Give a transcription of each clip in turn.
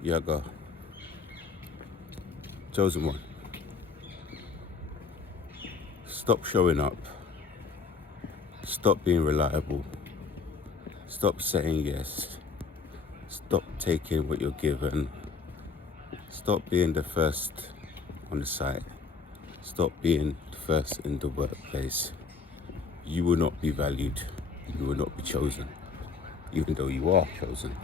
Yaga, chosen one. Stop showing up. Stop being reliable. Stop saying yes. Stop taking what you're given. Stop being the first on the site. Stop being the first in the workplace. You will not be valued. You will not be chosen, even though you are chosen.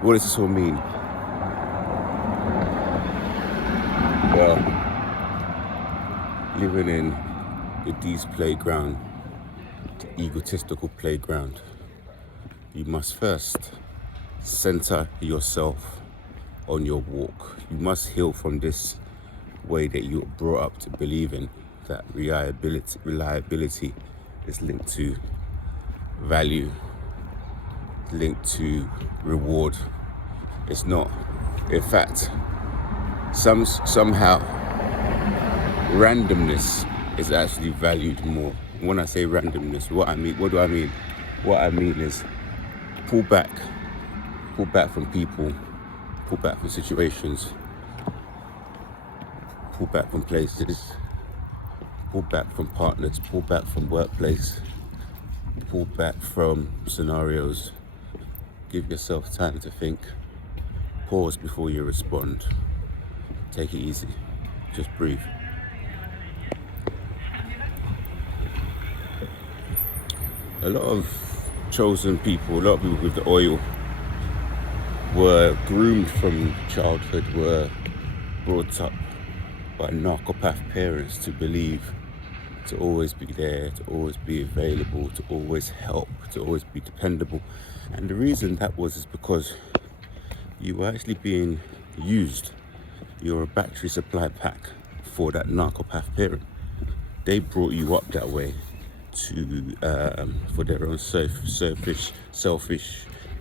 What does this all mean? Well, living in the D's playground, the egotistical playground, you must first center yourself on your walk. You must heal from this way that you were brought up to believe in, that reliability is linked to value, linked to reward. It's not. In fact, somehow randomness is actually valued more. When I say randomness, what do I mean? What I mean is pull back from people, pull back from situations, pull back from places, pull back from partners, pull back from workplace, pull back from scenarios. Give yourself time to think. Pause before you respond. Take it easy. Just breathe. A lot of chosen people, a lot of people with the oil were groomed from childhood, were brought up by narcopath parents to believe, to always be there, to always be available, to always help, to always be dependable. And the reason that was is because you were actually being used. You're a battery supply pack for that narcopath parent. They brought you up that way to for their own selfish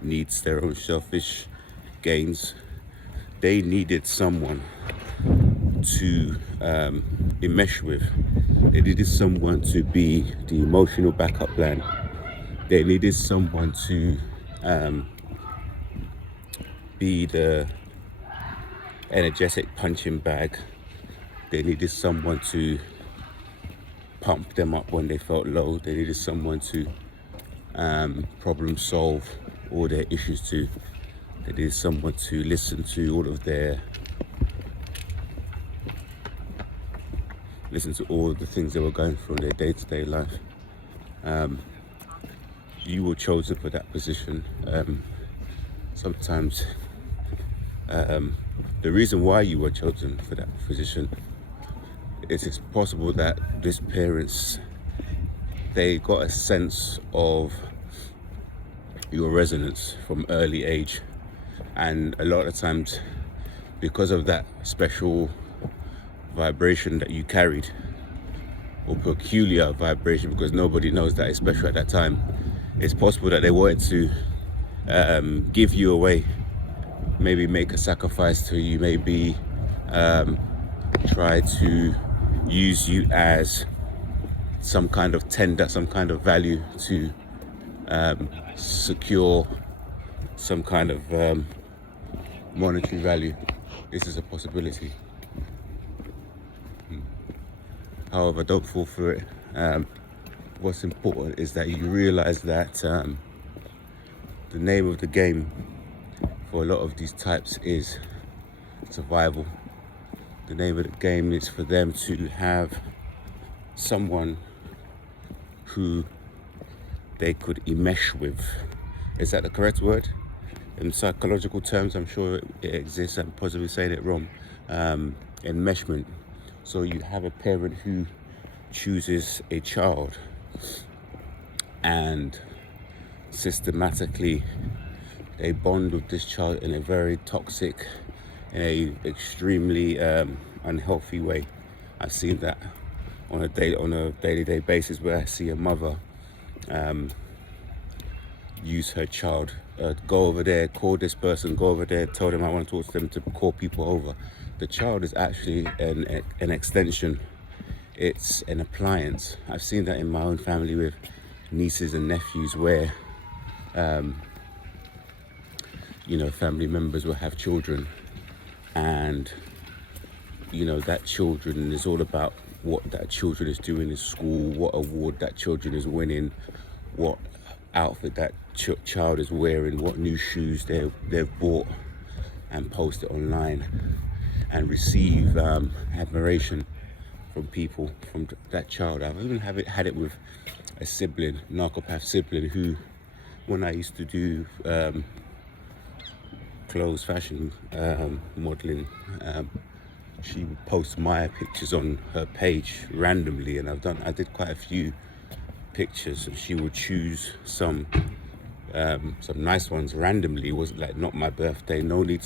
needs, their own selfish gains. They needed someone to enmesh with. They needed someone to be the emotional backup plan. They needed someone to be the energetic punching bag. They needed someone to pump them up when they felt low. They needed someone to problem solve all their issues to. They needed someone to listen to all of the things they were going through in their day-to-day life. You were chosen for that position. Sometimes the reason why you were chosen for that position is it's possible that these parents, they got a sense of your resonance from early age, and a lot of times because of that special vibration that you carried, or peculiar vibration, because nobody knows that it's special at that time, it's possible that they wanted to give you away, maybe make a sacrifice to you, maybe try to use you as some kind of tender, some kind of value to secure some kind of monetary value. This is a possibility. However, don't fall for it. What's important is that you realize that the name of the game for a lot of these types is survival. The name of the game is for them to have someone who they could enmesh with. Is that the correct word? In psychological terms, I'm sure it exists. I'm possibly saying it wrong. Enmeshment. So you have a parent who chooses a child and systematically they bond with this child in a very toxic, in a extremely unhealthy way. I've seen that on a daily basis, where I see a mother use her child, go over there, call this person, go over there, tell them I want to talk to them, to call people over. The child is actually an extension. It's an appliance. I've seen that in my own family with nieces and nephews, where family members will have children, and that children is all about what that children is doing in school, what award that children is winning, what outfit that child is wearing, what new shoes they've bought, and post it online and receive admiration from people, from that child. I've even had it with a sibling, narcopath sibling, who, when I used to do clothes fashion modeling, she would post my pictures on her page randomly, and I did quite a few pictures, and she would choose some nice ones randomly. It wasn't like, not my birthday, no need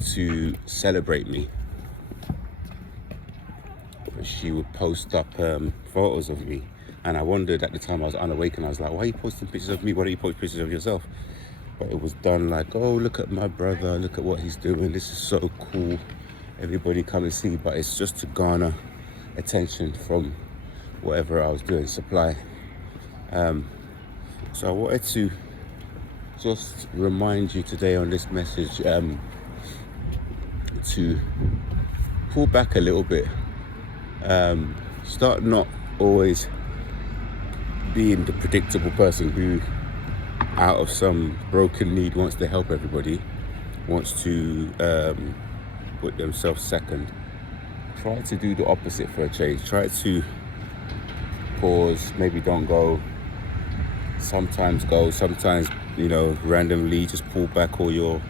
to celebrate me. But she would post up photos of me, and I wondered at the time, I was unawake, and I was like, why are you posting pictures of me? Why don't you post pictures of yourself? But it was done like, oh, look at my brother, look at what he's doing, this is so cool, everybody come and see. But it's just to garner attention from whatever I was doing, supply. So I wanted to just remind you today on this message to pull back a little bit. Start not always being the predictable person who, out of some broken need, wants to help everybody, wants to put themselves second. Try to do the opposite for a change. Try to pause, maybe don't go, sometimes go, sometimes, randomly just pull back all your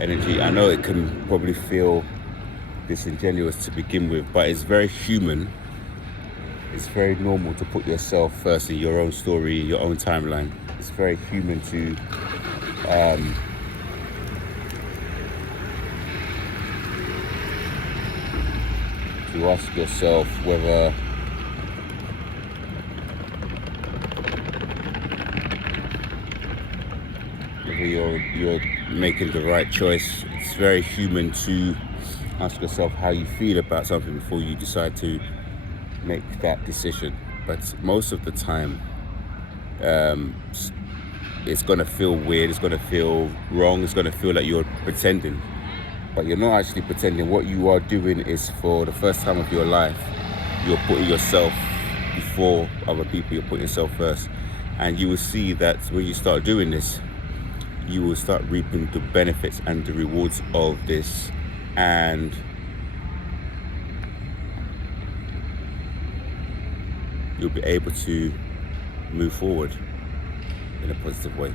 energy. I know it can probably feel disingenuous to begin with, but it's very human. It's very normal to put yourself first in your own story, your own timeline. It's very human to ask yourself whether you're making the right choice. It's very human to ask yourself how you feel about something before you decide to make that decision. But most of the time, it's going to feel weird, it's going to feel wrong, it's going to feel like you're pretending. But you're not actually pretending. What you are doing is, for the first time of your life, you're putting yourself before other people, you're putting yourself first. And you will see that when you start doing this, you will start reaping the benefits and the rewards of this, and you'll be able to move forward in a positive way.